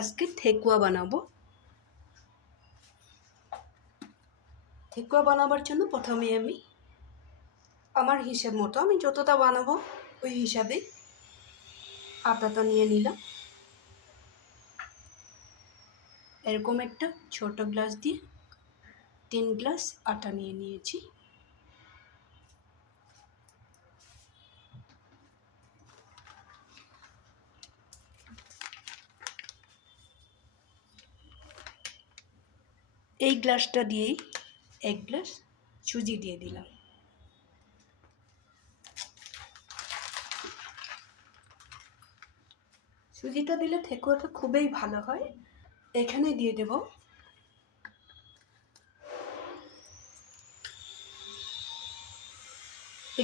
আজকে ঠেকুয়া বানাবো। ঠেকুয়া বানাবার জন্য প্রথমে আমি আমার হিসেব মতো আমি যতটা বানাবো ওই হিসাবে আটাটা নিয়ে নিলাম। এরকম একটা ছোট গ্লাস দিয়ে 3 গ্লাস আটা নিয়ে নিয়েছি। এই গ্লাসটা দিয়েই 1 গ্লাস সুজি দিয়ে দিলাম। সুজিটা দিলে ঠেকুয়াটা খুবই ভালো হয়। এখানে দিয়ে দেব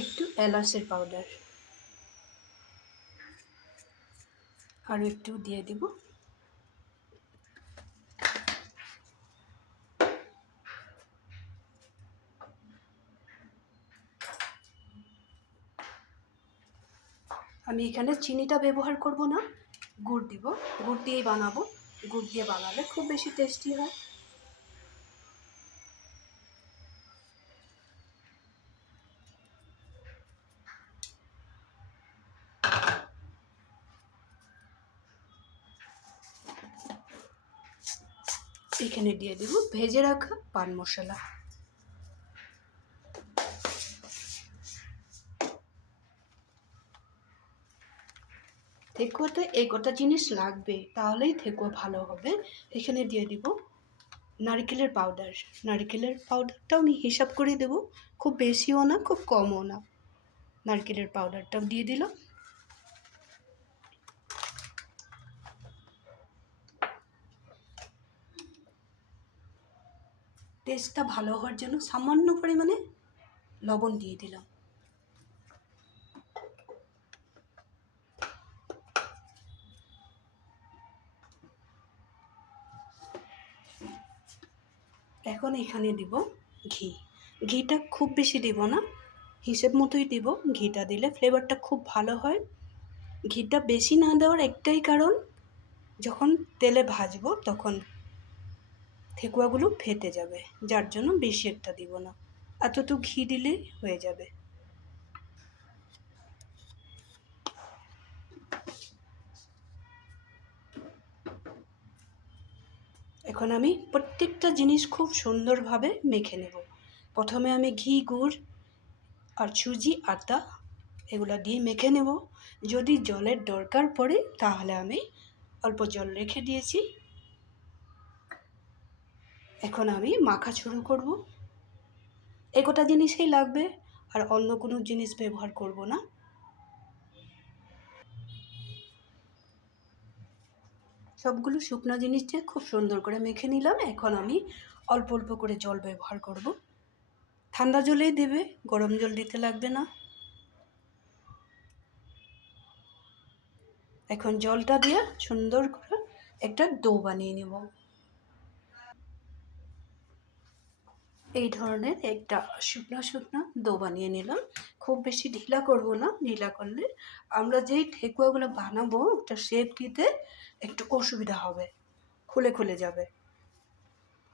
একটু এলাচের পাউডার, আর একটু দিয়ে দেব আমি এখানে চিনিটা ব্যবহার করব না, গুড় দিব। গুড় দিয়েই বানাবো। গুড় দিয়ে বানালে খুব বেশি টেস্টি হয়। এখানে দিয়ে দেব ভেজে রাখা পান মশলা। ঠেকুয়াতে এই কটা জিনিস লাগবে, তাহলেই ঠেকুয়া ভালো হবে। এখানে দিয়ে দিব নারকেলের পাউডার। নারকেলের পাউডারটাও আমি হিসাব করে দেব, খুব বেশিও না খুব কমও না। নারকেলের পাউডারটাও দিয়ে দিলাম। টেস্টটা ভালো হওয়ার জন্য সামান্য পরিমাণে লবণ দিয়ে দিলাম। এখন এখানে দিব ঘি। ঘিটা খুব বেশি দিব না, হিসেব মতোই দিব। ঘিটা দিলে ফ্লেভারটা খুব ভালো হয়। ঘিটা বেশি না দেওয়ার একটাই কারণ, যখন তেলে ভাজবো তখন ঠেকুয়াগুলো ফেটে যাবে, যার জন্য বেশি একটা দিব না। এতটুকু ঘি দিলেই হয়ে যাবে। এখন আমি প্রত্যেকটা জিনিস খুব সুন্দরভাবে মেখে নেব। প্রথমে আমি ঘি, গুড় আর সুজি, আটা এগুলো দিয়ে মেখে নেব। যদি জলের দরকার পড়ে তাহলে আমি অল্প জল রেখে দিয়েছি। এখন আমি মাখা শুরু করব। এই কটা জিনিসই লাগবে, আর অন্য কোনো জিনিস ব্যবহার করব না। সবগুলো শুকনো জিনিস দিয়ে খুব সুন্দর করে মেখে নিলাম। এখন আমি অল্প অল্প করে জল ব্যবহার করব। ঠান্ডা জলেই দেবে, গরম জল দিতে লাগবে না। এখন জলটা দিয়ে সুন্দর করে একটা ডো বানিয়ে নেব। এই ধরনের একটা শুকনো শুকনো ডো বানিয়ে নিলাম। খুব বেশি ঢিলা করব না, ঢিলা করলে আমরা যেই ঠেকুয়াগুলো বানাবো ওটা শেপ দিতে একটু অসুবিধা হবে, খুলে খুলে যাবে,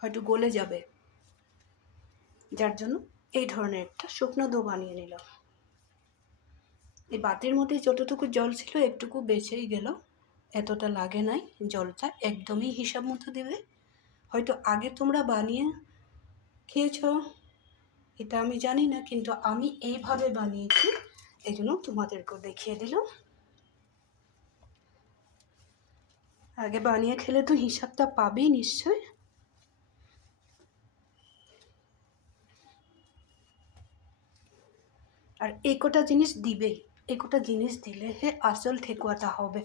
হয়তো গলে যাবে। যার জন্য এই ধরনের একটা শুকনো ডো বানিয়ে নিলাম। এই বাটির মধ্যে যতটুকু জল ছিল একটুকু বেঁচেই গেল, এতটা লাগে নাই। জলটা একদমই হিসাব মতো দেবে। হয়তো আগে তোমরা বানিয়ে খেয়েছো, এটা আমি জানি না, কিন্তু আমি এইভাবে বানিয়েছি, এই জন্য তোমাদেরকেও দেখিয়ে দিলাম। আগে বানিয়ে খেলে তো হিসাবটা পাবেই নিশ্চয়। আর এই কটা জিনিস দিবেই, এই কটা জিনিস দিলে আসল ঠেকুয়াটা হবে।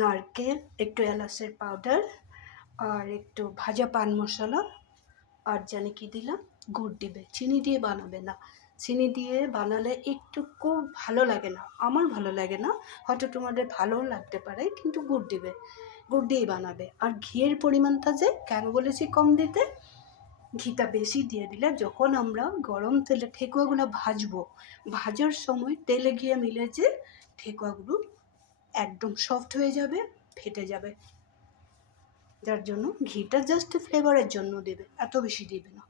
নারকেল, একটু এলাচের পাউডার, আর একটু ভাজা পান মশলা, আর জানি কি দিলাম, গুড় দিবে। চিনি দিয়ে বানাবে না, চিনি দিয়ে বানালে একটু খুব ভালো লাগে না, আমার ভালো লাগে না, হয়তো তোমাদের ভালো লাগতে পারে, কিন্তু গুড় দিবে। গুড় দিয়েই বানাবে। আর ঘিয়ের পরিমাণটা যে কেন বলেছি কম দিতে, ঘিটা বেশি দিয়ে দিলে যখন আমরা গরম তেলে ঠেকুয়াগুলো ভাজবো, ভাজার সময় তেলে গিয়ে মিলে যে ঠেকুয়াগুলো একদম সফট হয়ে যাবে, ফেটে যাবে। যার জন্য ঘিটা জাস্ট ফ্লেভারের জন্য দেবে, এত বেশি দেবে না।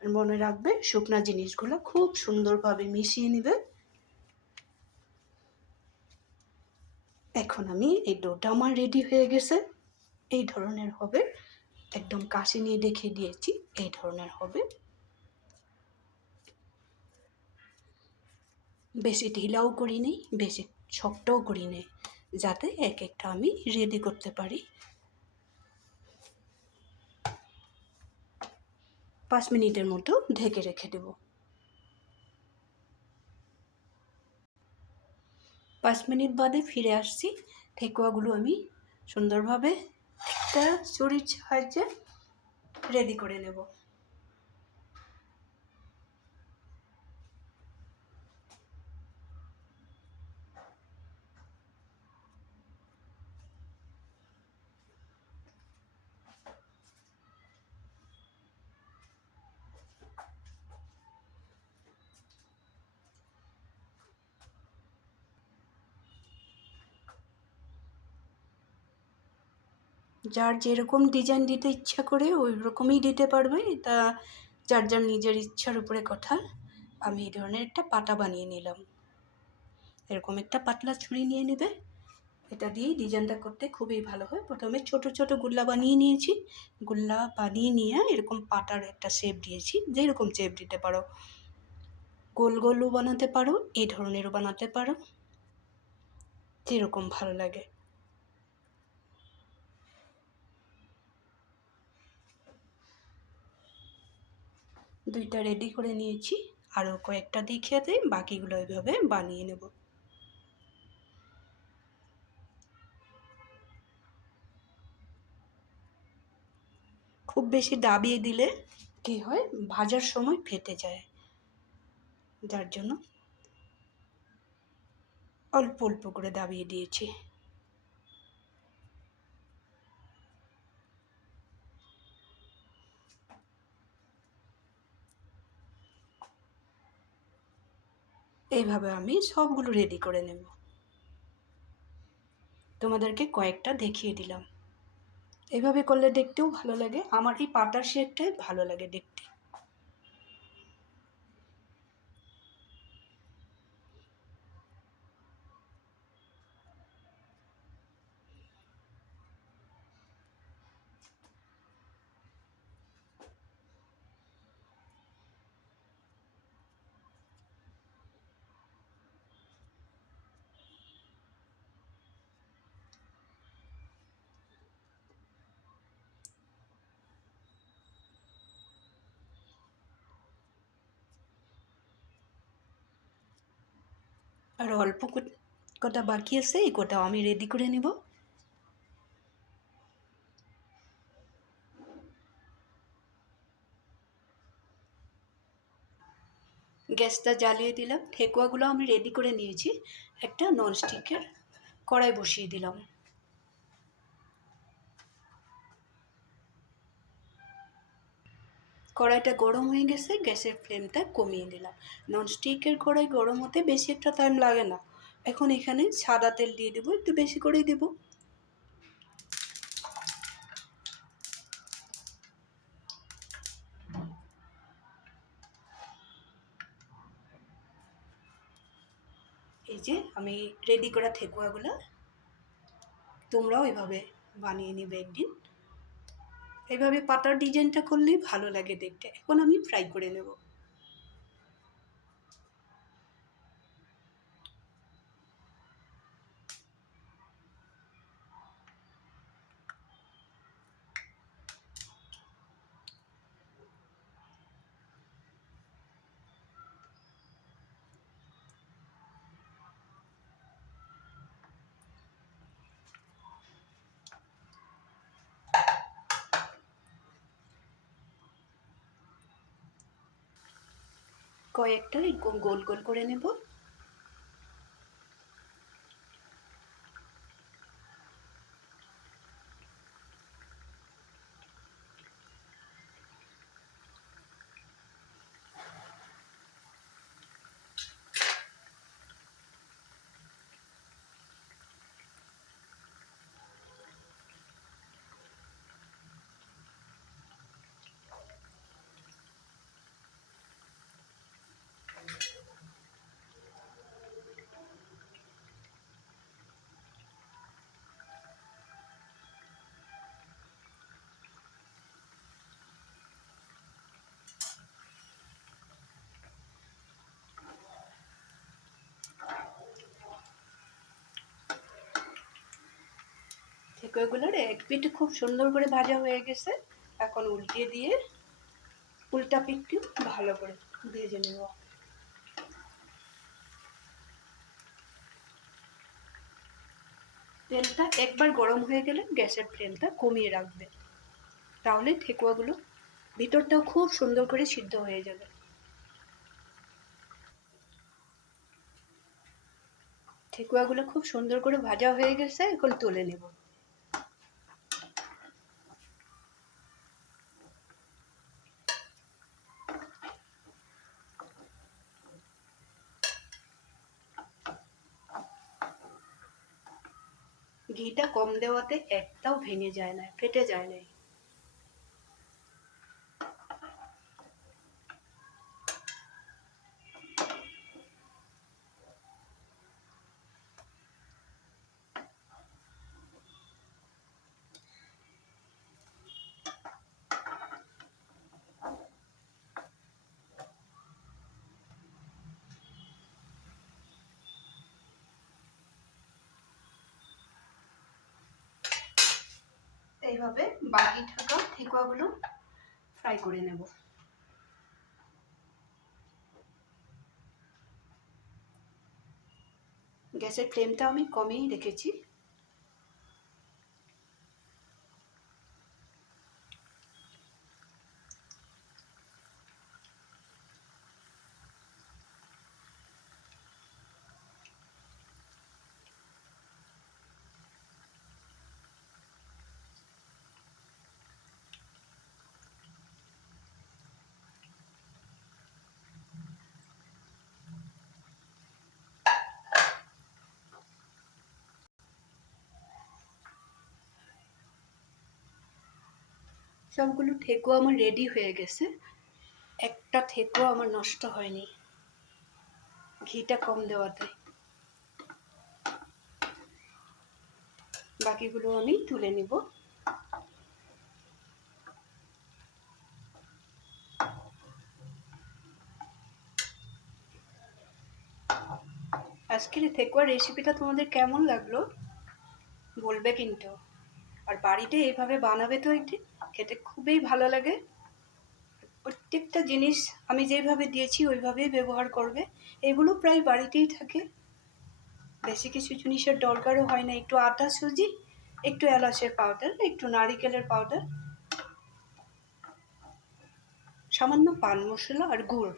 আর মনে রাখবে শুকনা জিনিসগুলো খুব সুন্দরভাবে মিশিয়ে নেবে। এখন আমি এই ডোটা আমার রেডি হয়ে গেছে। এই ধরনের হবে, একদম কাশি নিয়ে দেখিয়ে দিয়েছি, এই ধরনের হবে। বেশি ঢিলাও করি নেই, বেশি শক্তও করি নেই, যাতে এক একটা আমি রেডি করতে পারি। 5 মিনিটের মতো ঢেকে রেখে দেব। 5 মিনিট বাদে ফিরে আসছি। ঠেকুয়াগুলো আমি সুন্দরভাবে একটা ছুরির সাহায্যে রেডি করে নেব। যার যেরকম ডিজাইন দিতে ইচ্ছা করে ওই রকমই দিতে পারবে, এটা যার যার নিজের ইচ্ছার উপরে কথা। আমি এই ধরনের একটা পাতা বানিয়ে নিলাম। এরকম একটা পাতলা ছুরি নিয়ে নেবে, এটা দিয়েই ডিজাইনটা করতে খুবই ভালো হয়। প্রথমে ছোট ছোট গুল্লা বানিয়ে নিয়েছি। গুল্লা বানিয়ে নিয়ে এরকম পাতার একটা শেপ দিয়েছি, যেরকম শেপ দিতে পারো। গোল গোলও বানাতে পারো, এই ধরনেরও বানাতে পারো, যেরকম ভালো লাগে। দুইটা রেডি করে নিয়েছি, আরও কয়েকটা দেখিয়ে দিই, বাকিগুলো এইভাবে বানিয়ে নেব। খুব বেশি দাবিয়ে দিলে কি হয়, ভাজার সময় ফেটে যায়, যার জন্য অল্প অল্প করে দাবিয়ে দিয়েছি। এইভাবে আমি সবগুলো রেডি করে নেব। তোমাদেরকে কয়েকটা দেখিয়ে দিলাম। এভাবে করলে দেখতেও ভালো লাগে, আমার এই পাতার শেপটাই ভালো লাগে দেখতে। আর অল্প কটা বাকি আছে, এই কটাও আমি রেডি করে নেব। গ্যাসটা জ্বালিয়ে দিলাম, ঠেকুয়াগুলো আমি রেডি করে নিয়েছি। একটা ননস্টিকের কড়াই বসিয়ে দিলাম। কড়াইটা গরম হয়ে গেছে, গ্যাসের ফ্লেমটা কমিয়ে দিলাম। ননস্টিকের কড়াই গরম হতে বেশি একটা টাইম লাগে না। এখন এখানে সাদা তেল দিয়ে দেবো, একটু বেশি করেই দেবো। এই যে আমি রেডি করা ঠেকুয়াগুলো, তোমরাও এভাবে বানিয়ে নেবে একদিন। এইভাবে পাতার ডিজাইনটা করলেই ভালো লাগে দেখতে। এখন আমি ফ্রাই করে নেব। কয়েকটা এরকম গোল গোল করে নেব। ঠেকুয়াগুলোর এক পিঠ খুব সুন্দর করে ভাজা হয়ে গেছে। এখন উল্টিয়ে দিয়ে উল্টা পিঠটি ভালো করে ভেজে নেব। তেলটা একবার গরম হয়ে গেলে গ্যাসের ফ্লেমটা কমিয়ে রাখবে, তাহলে ঠেকুয়াগুলো ভিতরটাও খুব সুন্দর করে সিদ্ধ হয়ে যাবে। ঠেকুয়াগুলো খুব সুন্দর করে ভাজা হয়ে গেছে, এখন তুলে নেব। ঘিটা কম দেওয়াতে একটাও ভেঙে যায় না, ফেটে যায় না। এইভাবে বাকি থাকা ঠেকুয়াগুলো ফ্রাই করে নেব। গ্যাসের ফ্লেমটা আমি কমিয়ে রেখেছি। সবগুলো ঠেকুয়া আমার রেডি হয়ে গেছে, একটা ঠেকুয়া আমার নষ্ট হয়নি ঘিটা কম দেওয়াতে। বাকিগুলো আমি তুলে নিব। আজকের ঠেকুয়ার রেসিপিটা তোমাদের কেমন লাগলো বলবে কিন্তু, আর বাড়িতে এইভাবে বানাবে তো, এটি খেতে খুবই ভালো লাগে। প্রত্যেকটা জিনিস আমি যেভাবে দিয়েছি ওইভাবেই ব্যবহার করবে। এগুলো প্রায় বাড়িতেই থাকে, বেশি কিছু জিনিসের দরকারও হয় না। একটু আটা সুজি, একটু এলাচের পাউডার, একটু নারিকেলের পাউডার, সামান্য পান মশলা আর গুড়।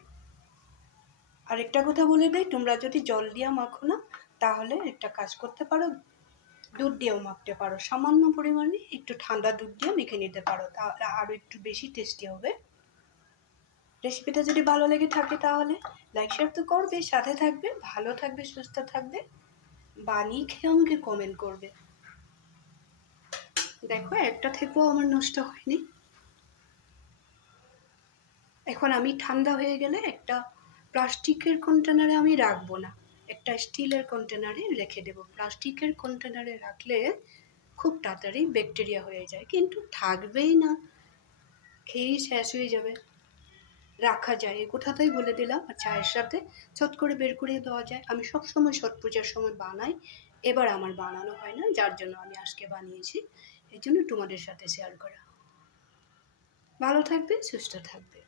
আরেকটা কথা বলে দেই, তোমরা যদি জল দিয়ে মাখো না, তাহলে একটা কাজ করতে পারো, দুধ দিয়েও মাখতে পারো। সামান্য পরিমাণে একটু ঠান্ডা দুধ দিয়ে মেখে নিতে পারো, তাহলে আরও একটু বেশি টেস্টি হবে। রেসিপিটা যদি ভালো লেগে থাকে তাহলে লাইক শেয়ার তো করবে, সাথে থাকবে, ভালো থাকবে, সুস্থ থাকবে, বানিয়ে খেয়ে আমাকে কমেন্ট করবে। দেখো একটা থেকেও আমার নষ্ট হয়নি। এখন আমি ঠান্ডা হয়ে গেলে একটা প্লাস্টিকের কন্টেনারে আমি রাখবো না, একটা স্টিলের কন্টেনারে রেখে দেবো। প্লাস্টিকের কন্টেনারে রাখলে খুব তাড়াতাড়ি ব্যাকটেরিয়া হয়ে যায়, কিন্তু থাকবেই না, খেয়েই শেষ হয়ে যাবে। রাখা যায়, এই কথাটাই বলে দিলাম। আর চায়ের সাথে ছট করে বের করে দেওয়া যায়। আমি সবসময় ছট পূজার সময় বানাই, এবার আমার বানানো হয় না, যার জন্য আমি আজকে বানিয়েছি, এই জন্য তোমাদের সাথে শেয়ার করা। ভালো থাকবে, সুস্থ থাকবে।